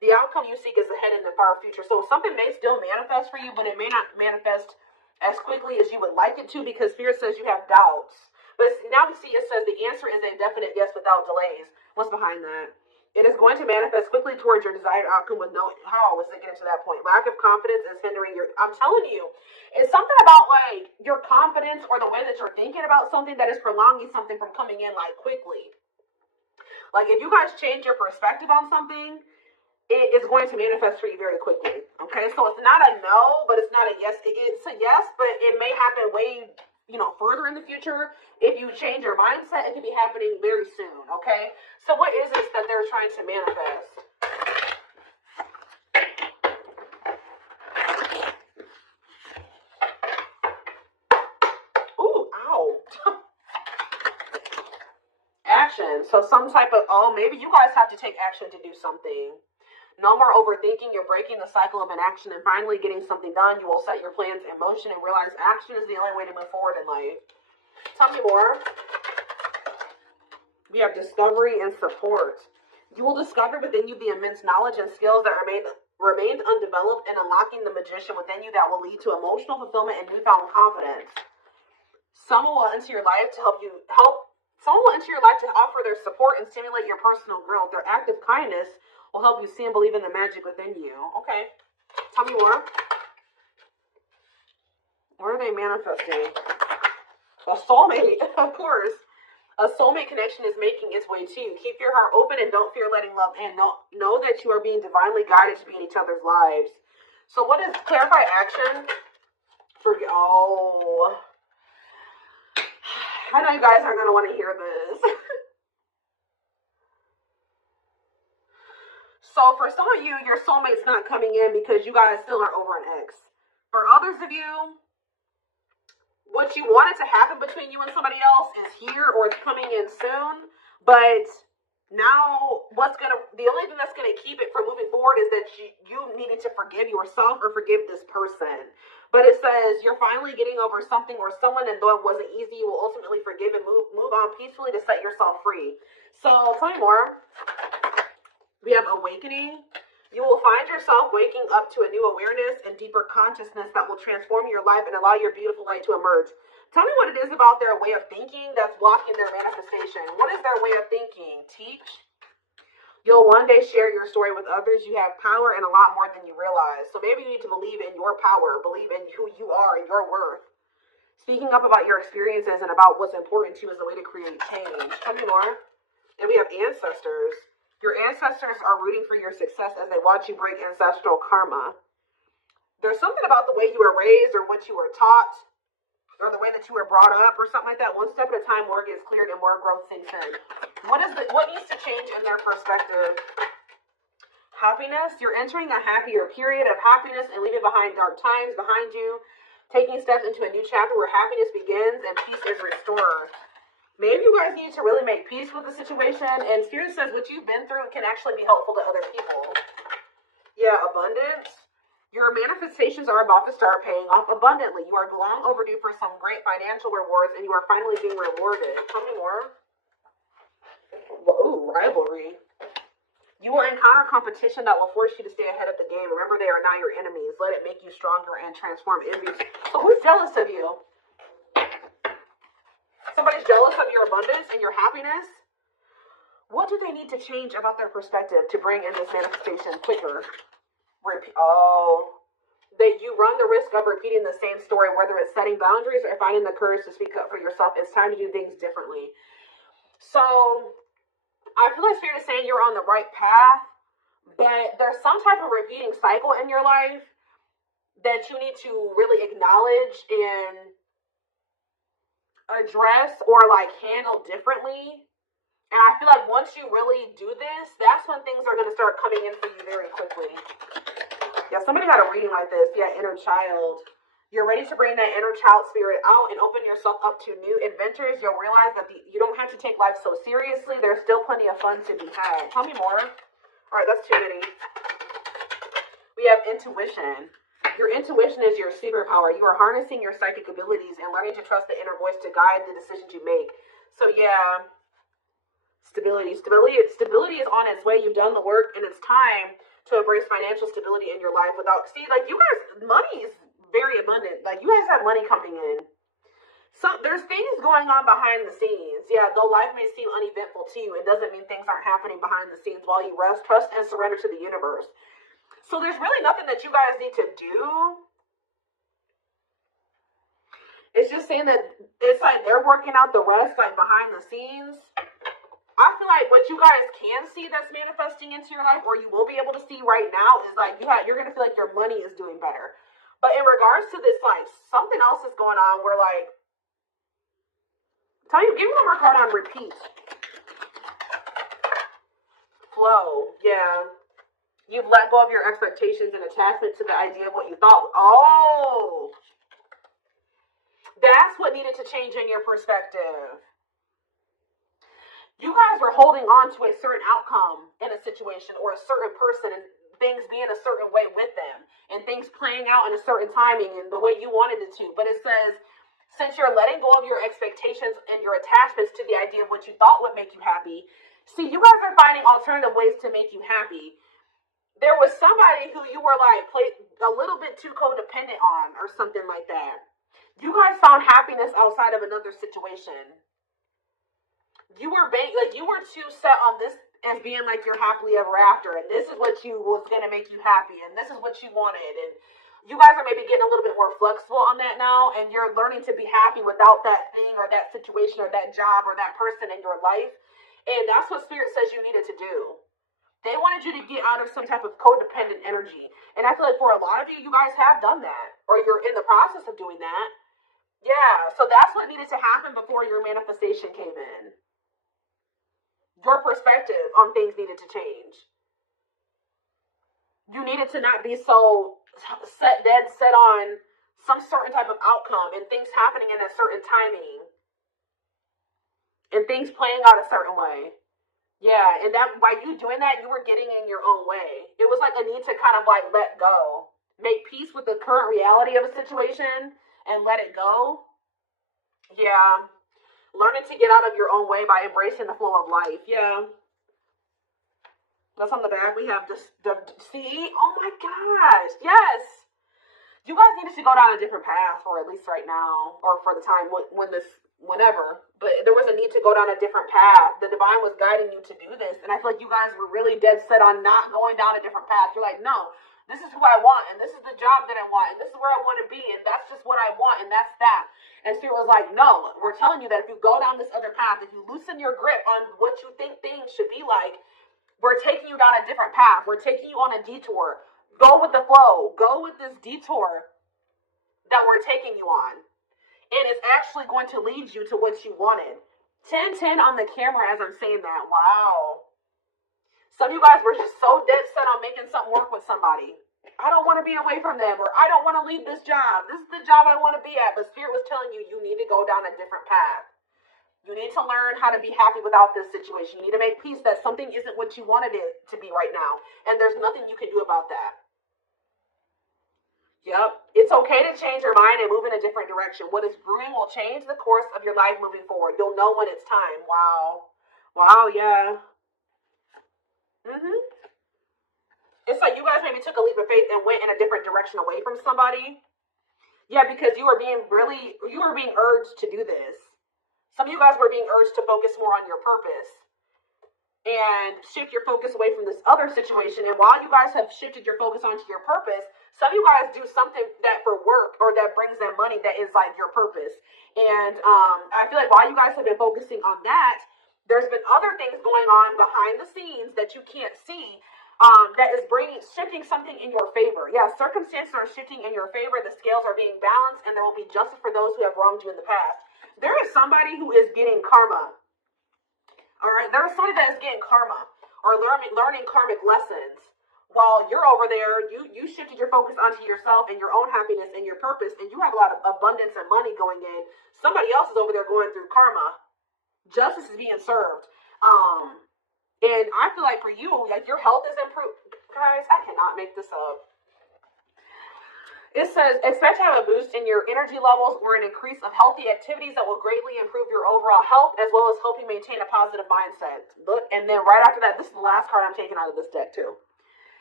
The outcome you seek is ahead in the far future. So something may still manifest for you, but it may not manifest as quickly as you would like it to, because Spirit says you have doubts. But now we see it says the answer is a definite yes without delays. What's behind that? It is going to manifest quickly towards your desired outcome with no, how is it getting to that point? Lack of confidence is hindering your, I'm telling you, it's something about like your confidence or the way that you're thinking about something that is prolonging something from coming in like quickly. Like if you guys change your perspective on something, it is going to manifest for you very quickly. Okay, so it's not a no, but it's not a yes. It's a yes, but it may happen way, further in the future. If you change your mindset, it could be happening very soon. Okay, so what is this that they're trying to manifest? Ooh, ow. Action. So some type of, maybe you guys have to take action to do something. No more overthinking. You're breaking the cycle of inaction and finally getting something done. You will set your plans in motion and realize action is the only way to move forward in life. Tell me more. We have discovery and support. You will discover within you the immense knowledge and skills that remained undeveloped, and unlocking the magician within you that will lead to emotional fulfillment and newfound confidence. Someone will enter your life to Someone will enter your life to offer their support and stimulate your personal growth. Their act of kindness will help you see and believe in the magic within you. Okay. Tell me more. What are they manifesting? A soulmate, of course. A soulmate connection is making its way to you. Keep your heart open and don't fear letting love in. Know that you are being divinely guided to be in each other's lives. So what is clarify action? I know you guys aren't going to want to hear this. So for some of you, your soulmate's not coming in because you guys still are over an ex. For others of you, what you wanted to happen between you and somebody else is here or it's coming in soon. But now the only thing that's going to keep it from moving forward is that you needed to forgive yourself or forgive this person. But it says you're finally getting over something or someone, and though it wasn't easy, you will ultimately forgive and move on peacefully to set yourself free. So tell me more. We have awakening. You will find yourself waking up to a new awareness and deeper consciousness that will transform your life and allow your beautiful light to emerge. Tell me what it is about their way of thinking that's blocking their manifestation. What is their way of thinking? Teach. You'll one day share your story with others. You have power and a lot more than you realize. So maybe you need to believe in your power, believe in who you are and your worth. Speaking up about your experiences and about what's important to you is a way to create change. Tell me more. And we have ancestors. Your ancestors are rooting for your success as they watch you break ancestral karma. There's something about the way you were raised or what you were taught or the way that you were brought up or something like that. One step at a time, more gets cleared and more growth sinks in. What needs to change in their perspective? Happiness. You're entering a happier period of happiness and leaving behind dark times behind you. Taking steps into a new chapter where happiness begins and peace is restored. Maybe you guys need to really make peace with the situation. And Spirit says what you've been through can actually be helpful to other people. Yeah, abundance. Your manifestations are about to start paying off abundantly. You are long overdue for some great financial rewards, and you are finally being rewarded. Tell me more. Ooh, rivalry. You will encounter competition that will force you to stay ahead of the game. Remember, they are not your enemies. Let it make you stronger and transform envy. So who's jealous of you? Somebody's jealous of your abundance and your happiness. What do they need to change about their perspective to bring in this manifestation quicker? That you run the risk of repeating the same story, whether it's setting boundaries or finding the courage to speak up for yourself. It's time to do things differently. So I feel like Spirit is saying you're on the right path, but there's some type of repeating cycle in your life that you need to really acknowledge and address or handle differently. And I feel like once you really do this, that's when things are going to start coming in for you very quickly. Yeah, somebody got a reading like this. Yeah, inner child. You're ready to bring that inner child spirit out and open yourself up to new adventures. You'll realize that you don't have to take life so seriously. There's still plenty of fun to be had. Tell me more. All right, that's too many. We have intuition. Your intuition is your superpower. You are harnessing your psychic abilities and learning to trust the inner voice to guide the decisions you make. So yeah, stability is on its way. You've done the work and it's time to embrace financial stability in your life without, see, like, you guys, money is very abundant. Like, you guys have money coming in. So there's things going on behind the scenes. Yeah, though life may seem uneventful to you, it doesn't mean things aren't happening behind the scenes while you rest, trust, and surrender to the universe. So there's really nothing that you guys need to do. It's just saying that it's like they're working out the rest, like, behind the scenes. I feel like what you guys can see that's manifesting into your life, or you will be able to see right now, is like you're going to feel like your money is doing better. But in regards to this, like, something else is going on where, like, give me one more card on repeat. Flow, yeah. You've let go of your expectations and attachment to the idea of what you thought. Oh, that's what needed to change in your perspective. You guys were holding on to a certain outcome in a situation or a certain person and things being a certain way with them and things playing out in a certain timing and the way you wanted it to. But it says, since you're letting go of your expectations and your attachments to the idea of what you thought would make you happy, see, you guys are finding alternative ways to make you happy. There was somebody who you were like a little bit too codependent on or something like that. You guys found happiness outside of another situation. You were too set on this as being like your happily ever after, and this is what was gonna make you happy, and this is what you wanted, and you guys are maybe getting a little bit more flexible on that now, and you're learning to be happy without that thing or that situation or that job or that person in your life, and that's what Spirit says you needed to do. They wanted you to get out of some type of codependent energy, and I feel like for a lot of you, you guys have done that, or you're in the process of doing that. Yeah, so that's what needed to happen before your manifestation came in. Your perspective on things needed to change. You needed to not be so dead set on some certain type of outcome and things happening in a certain timing and things playing out a certain way. Yeah, and that by you doing that, you were getting in your own way. It was like a need to kind of like let go, make peace with the current reality of a situation and let it go. Yeah. Learning to get out of your own way by embracing the flow of life. Yeah. That's on the back. We have this, see? Oh my gosh. Yes. You guys needed to go down a different path, or at least right now, or for the time whenever. But there was a need to go down a different path. The divine was guiding you to do this. And I feel like you guys were really dead set on not going down a different path. You're like, no, this is who I want, and this is the job that I want, and this is where I want to be, and that's just what I want, and that's that. And Spirit was like, no, we're telling you that if you go down this other path, if you loosen your grip on what you think things should be like, we're taking you down a different path. We're taking you on a detour. Go with the flow. Go with this detour that we're taking you on. And it's actually going to lead you to what you wanted. 10-10 on the camera as I'm saying that. Wow. Some of you guys were just so dead set on making something work with somebody. I don't want to be away from them, or I don't want to leave this job. This is the job I want to be at. But Spirit was telling you, you need to go down a different path. You need to learn how to be happy without this situation. You need to make peace that something isn't what you wanted it to be right now. And there's nothing you can do about that. Yep. It's okay to change your mind and move in a different direction. What is brewing will change the course of your life moving forward. You'll know when it's time. Wow. Wow, yeah. It's like you guys maybe took a leap of faith and went in a different direction away from somebody. Yeah, because you were being urged to do this. Some of you guys were being urged to focus more on your purpose and shift your focus away from this other situation. And while you guys have shifted your focus onto your purpose, some of you guys do something that for work or that brings them money that is like your purpose. And I feel like while you guys have been focusing on that, there's been other things going on behind the scenes that you can't see. That is shifting something in your favor. Yeah, circumstances are shifting in your favor. The scales are being balanced, and there will be justice for those who have wronged you in the past. There is somebody who is getting karma. All right, there is somebody that is getting karma or learning karmic lessons. While you're over there, you shifted your focus onto yourself and your own happiness and your purpose, and you have a lot of abundance and money going in. Somebody else is over there going through karma. Justice is being served. And I feel like for you, like your health is improved. Guys, I cannot make this up. It says, expect to have a boost in your energy levels or an increase of healthy activities that will greatly improve your overall health as well as help you maintain a positive mindset. Look, and then right after that, this is the last card I'm taking out of this deck too.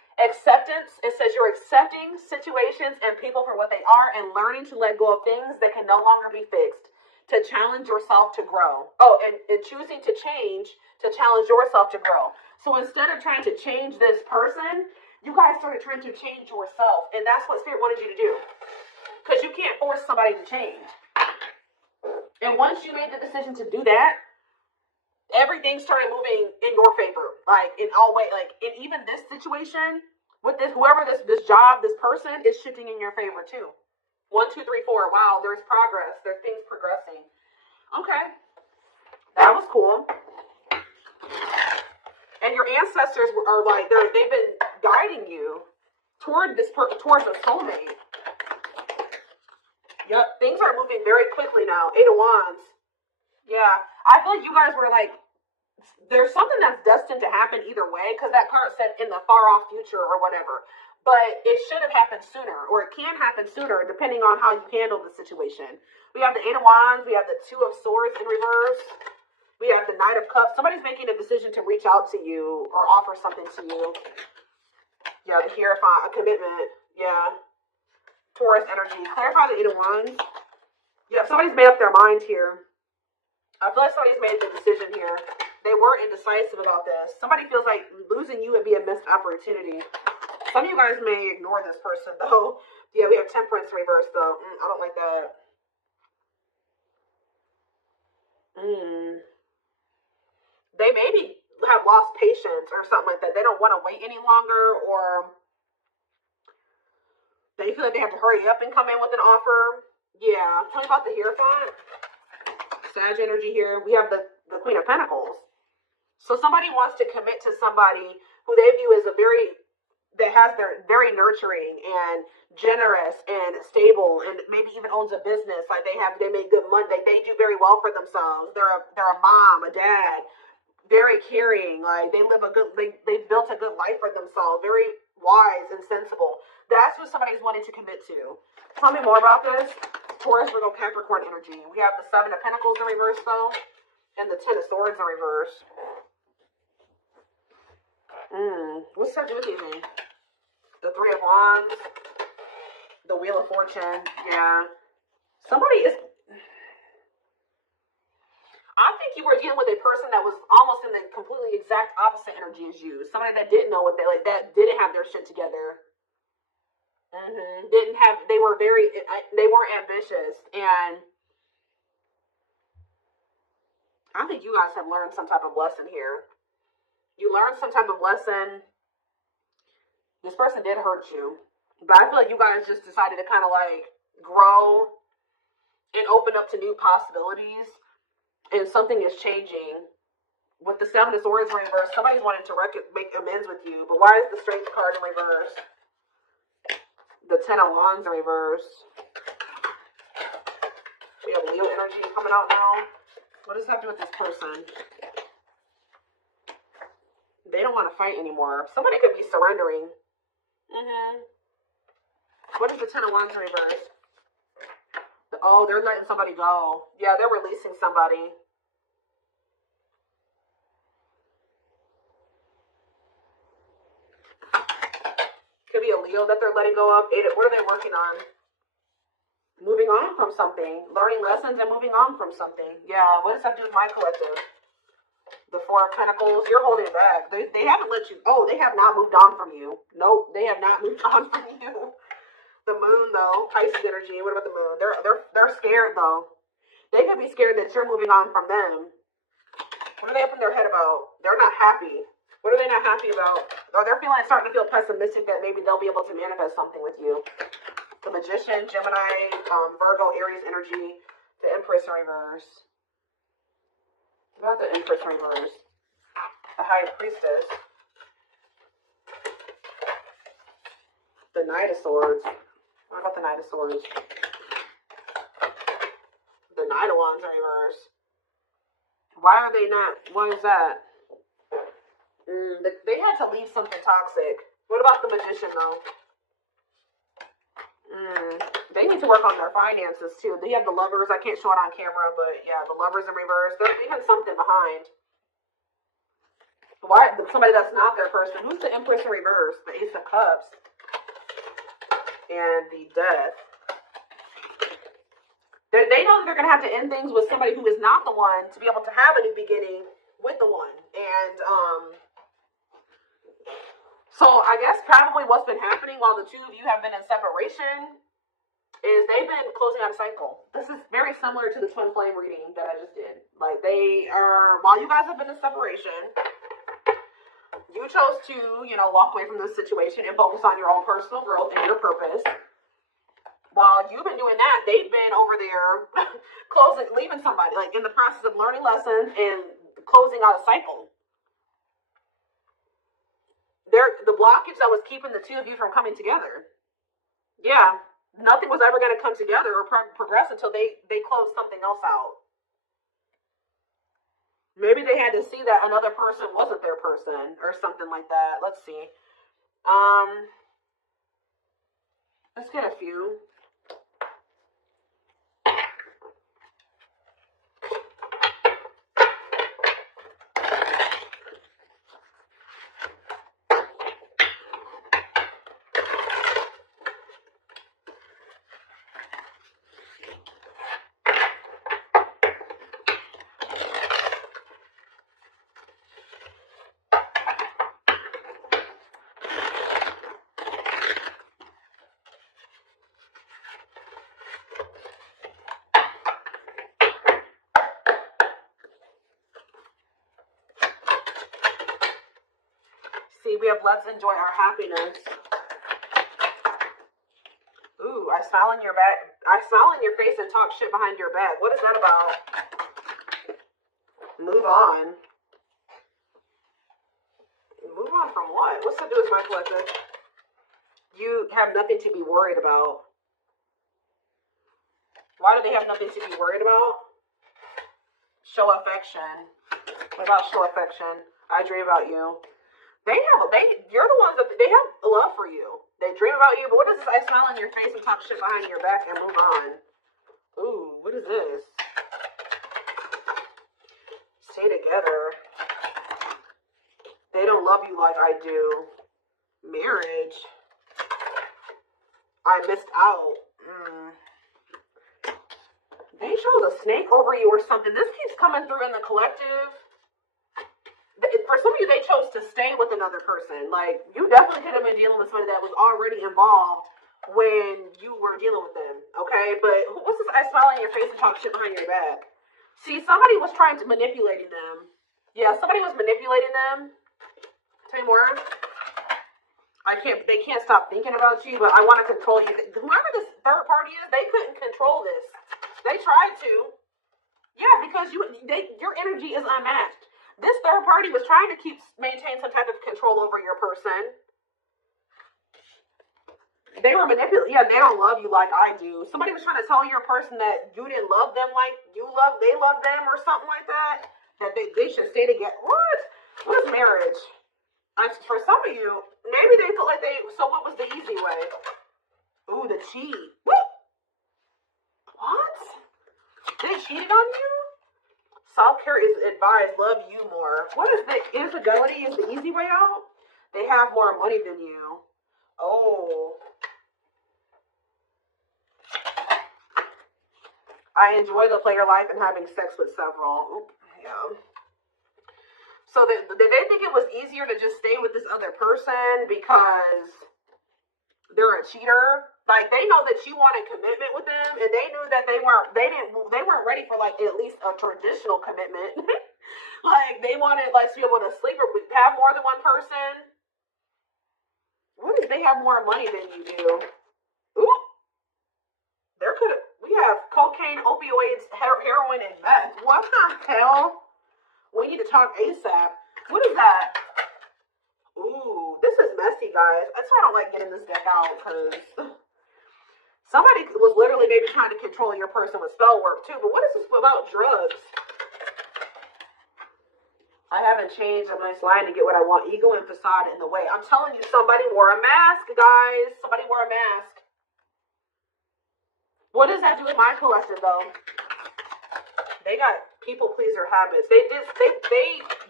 Acceptance, it says you're accepting situations and people for what they are and learning to let go of things that can no longer be fixed, to challenge yourself to grow. Oh, and choosing to change, to challenge yourself to grow. So instead of trying to change this person, you guys started trying to change yourself. And that's what Spirit wanted you to do. Because you can't force somebody to change. And once you made the decision to do that, everything started moving in your favor. Like, in all ways. Like, in even this situation, with this, whoever this job, this person, is shifting in your favor too. 1, 2, 3, 4. Wow, there's progress. There's things progressing. Okay. That was cool. And your ancestors are like, they've been guiding you toward towards a soulmate. Yep, things are moving very quickly now. 8 of Wands. Yeah, I feel like you guys were like, there's something that's destined to happen either way, because that card said in the far off future or whatever. But it should have happened sooner, or it can happen sooner, depending on how you handle the situation. We have the 8 of Wands. We have the 2 of Swords in reverse. We have the Knight of Cups. Somebody's making a decision to reach out to you or offer something to you. Yeah, the Hierophant, a commitment. Yeah. Taurus energy. Clarify the 8 of Wands. Yeah, somebody's made up their mind here. I feel like somebody's made the decision here. They were indecisive about this. Somebody feels like losing you would be a missed opportunity. Some of you guys may ignore this person, though. Yeah, we have Temperance reverse, though. I don't like that. They maybe have lost patience or something like that. They don't want to wait any longer, or they feel like they have to hurry up and come in with an offer. Yeah, tell me about the Hierophant. Sag energy here. We have the Queen of Pentacles. So somebody wants to commit to somebody who they view as they're very nurturing and generous and stable, and maybe even owns a business. Like they make good money. They do very well for themselves. They're a mom, a dad, very caring. Like they built a good life for themselves. Very wise and sensible. That's what somebody's wanting to commit to. Tell me more about this. Taurus, Virgo, Capricorn energy. We have the 7 of Pentacles in reverse, though, and the 10 of Swords in reverse. What's that do with anything? The 3 of Wands, the Wheel of Fortune. Yeah, somebody is. I think you were dealing with a person that was almost in the completely exact opposite energy as you. Somebody that didn't know what that didn't have their shit together. They weren't ambitious, and I think you guys have learned some type of lesson here. You learned some type of lesson. This person did hurt you, but I feel like you guys just decided to kind of like grow and open up to new possibilities, and something is changing. With the 7 of Swords in reverse, somebody's wanting to make amends with you, but why is the Strength card in reverse? The 10 of Wands in reverse. We have Leo energy coming out now. What does that have to do with this person? They don't want to fight anymore. Somebody could be surrendering. What is the 10 of Wands in reverse? Oh, they're letting somebody go. Yeah, they're releasing somebody. Could be a Leo that they're letting go of. What are they working on? Moving on from something. Learning lessons and moving on from something. Yeah, what does that do with my collective? The 4 of Pentacles. You're holding back. They haven't let you. Oh, they have not moved on from you. Nope, they have not moved on from you. The Moon, though. Pisces energy. What about the Moon? They're scared, though. They could be scared that you're moving on from them. What are they up in their head about? They're not happy. What are they not happy about? Or they're starting to feel pessimistic that maybe they'll be able to manifest something with you. The Magician, Gemini, Virgo, Aries energy, the Empress in reverse. What about the Empress in reverse? The High Priestess. The Knight of Swords. What about the Knight of Swords? The Knight of Wands in reverse. Why are they not? What is that? They had to leave something toxic. What about the Magician, though? They need to work on their finances, too. They have the Lovers. I can't show it on camera, but yeah, the Lovers in reverse. They're leaving something behind. Why? Somebody that's not their person. Who's the Empress in reverse? The Ace of Cups. And the Death. They know that they're going to have to end things with somebody who is not the one to be able to have a new beginning with the one. And, so I guess probably what's been happening while the two of you have been in separation is they've been closing out a cycle. This is very similar to the twin flame reading that I just did. Like, they are, while you guys have been in separation, you chose to, you know, walk away from this situation and focus on your own personal growth and your purpose. While you've been doing that, they've been over there leaving somebody, like in the process of learning lessons and closing out a cycle. The blockage that was keeping the two of you from coming together. Yeah. Nothing was ever going to come together or progress until they closed something else out. Maybe they had to see that another person wasn't their person or something like that. Let's see. Let's get a few. See, we have let's enjoy our happiness. Ooh, I smile in your back. I smile in your face and talk shit behind your back. What is that about? Move on. Move on from what? What's to do with my collective? You have nothing to be worried about. Why do they have nothing to be worried about? Show affection. What about show affection? I dream about you. You're the ones that, they have love for you. They dream about you, but what is this? I smile in your face and talk shit behind your back and move on. Ooh, what is this? Stay together. They don't love you like I do. Marriage. I missed out. They chose a snake over you or something. This keeps coming through in the collective. For some of you, they chose to stay with another person. Like, you definitely could have been dealing with somebody that was already involved when you were dealing with them, okay? But what's this? I smile in your face and talk shit behind your back. See, somebody was trying to manipulating them. Yeah, somebody was manipulating them. Tell me more. They can't stop thinking about you, but I want to control you. Whoever this third party is, they couldn't control this. They tried to. Yeah, because your energy is unmatched. This third party was trying to maintain some type of control over your person. They were manipulating. Yeah, they don't love you like I do. Somebody was trying to tell your person that you didn't love them like they love them or something like that. That they should stay together. What? What is marriage? For some of you, maybe they feel like so what was the easy way? Ooh, the cheat. What? They cheated on you? Self-care is advised. Love you more. What is the infidelity is the easy way out? They have more money than you. Oh. I enjoy the player life and having sex with several. Oop, yeah. So they think it was easier to just stay with this other person because they're a cheater. Like, they know that you wanted commitment with them, and they knew that they weren't ready for, like, at least a traditional commitment. Like, they wanted, like, to be able to sleep or have more than one person. What if they have more money than you do? Ooh. We have cocaine, opioids, heroin, and meth. What the hell? We need to talk ASAP. What is that? Ooh, this is messy, guys. That's why I don't like getting this deck out, because somebody was literally maybe trying to control your person with spell work, too. But what is this about drugs? I haven't changed. I'm nice line to get what I want. Ego and facade in the way. I'm telling you, somebody wore a mask, guys. Somebody wore a mask. What does that do with my collective, though? They got people pleaser habits. They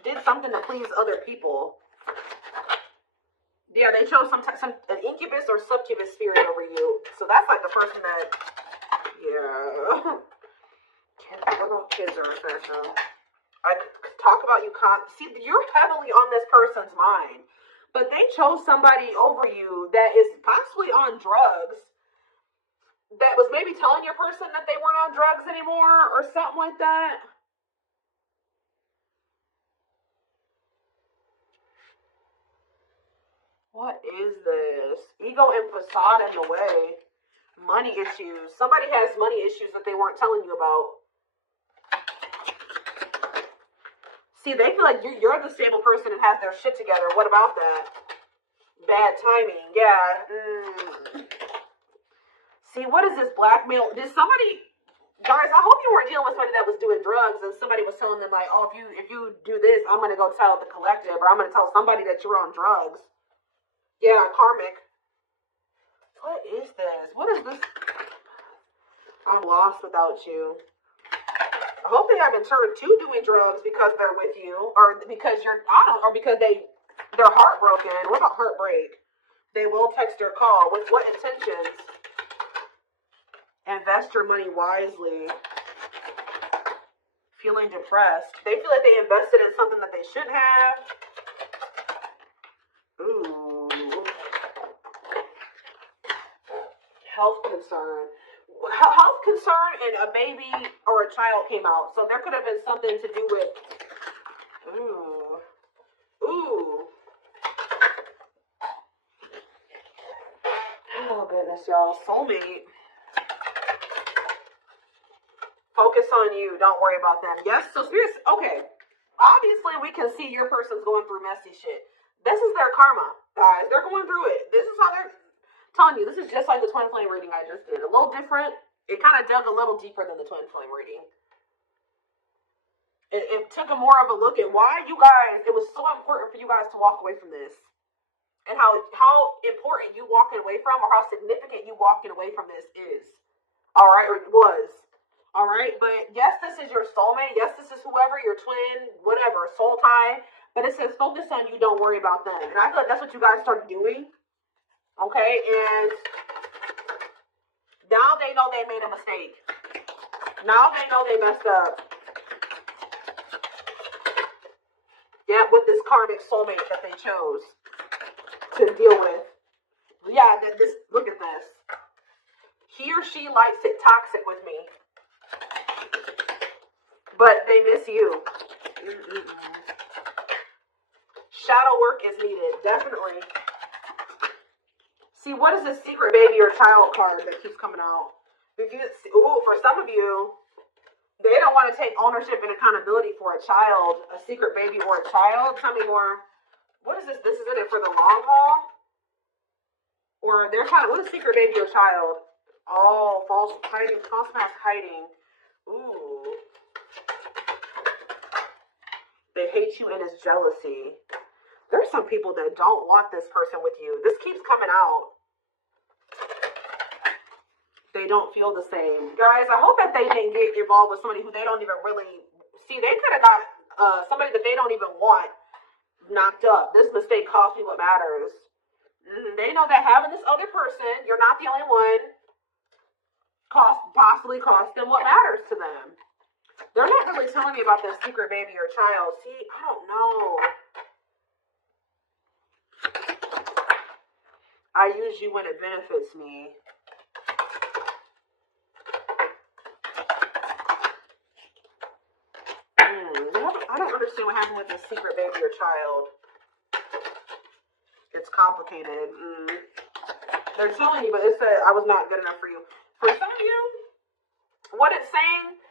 did something to please other people. Yeah, they chose an incubus or succubus spirit over you. So that's like the person that, yeah. What about kids are special? I could talk about you. See, you're heavily on this person's mind. But they chose somebody over you that is possibly on drugs. That was maybe telling your person that they weren't on drugs anymore or something like that. What is this? Ego and facade in the way. Money issues. Somebody has money issues that they weren't telling you about. See, they feel like you're the stable person and has their shit together. What about that? Bad timing. Yeah. See, what is this blackmail? Did somebody... Guys, I hope you weren't dealing with somebody that was doing drugs and somebody was telling them, like, oh, if you do this, I'm going to go tell the collective or I'm going to tell somebody that you're on drugs. Yeah, karmic. What is this? What is this? I'm lost without you. I hope they haven't turned to doing drugs because they're with you, or because you're, or because they're heartbroken. What about heartbreak? They will text or call. With what intentions? Invest your money wisely. Feeling depressed. They feel like they invested in something that they shouldn't have. Ooh. Health concern. Health concern and a baby or a child came out. So there could have been something to do with... Ooh. Ooh. Oh, goodness, y'all. Soulmate. Focus on you. Don't worry about them. Yes, so spirits... Okay. Obviously, we can see your person's going through messy shit. This is their karma, guys. They're going through it. This is how they're... Telling you, this is just like the twin flame reading I just did. A little different. It kind of dug a little deeper than the twin flame reading. It took a more of a look at why you guys, it was so important for you guys to walk away from this. And how important you walking away from, or how significant you walking away from this is. Alright, or it was. Alright, but yes, this is your soulmate. Yes, this is whoever, your twin, whatever, soul tie. But it says focus on you, don't worry about them. And I feel like that's what you guys started doing. Okay, and now they know they made a mistake. Now they know they messed up. Yeah, with this karmic soulmate that they chose to deal with. Yeah, look at this. He or she likes it toxic with me. But they miss you. Shadow work is needed, definitely. See, what is this secret baby or child card that keeps coming out? For some of you, they don't want to take ownership and accountability for a child, a secret baby or a child. Tell me more. What is this? This is in it for the long haul? Or they're trying, what is secret baby or child? Oh, false mask hiding. Ooh. They hate you and it's jealousy. There's some people that don't want this person with you. This keeps coming out. They don't feel the same. Guys, I hope that they didn't get involved with somebody who they don't even really... See, they could have got somebody that they don't even want knocked up. This mistake cost me what matters. They know that having this other person, you're not the only one, possibly cost them what matters to them. They're not really telling me about this secret baby or child. See, I don't know. I use you when it benefits me. I don't understand what happened with this secret baby or child. It's complicated. They're telling you, but it said I was not good enough for you. For some of you, what it's saying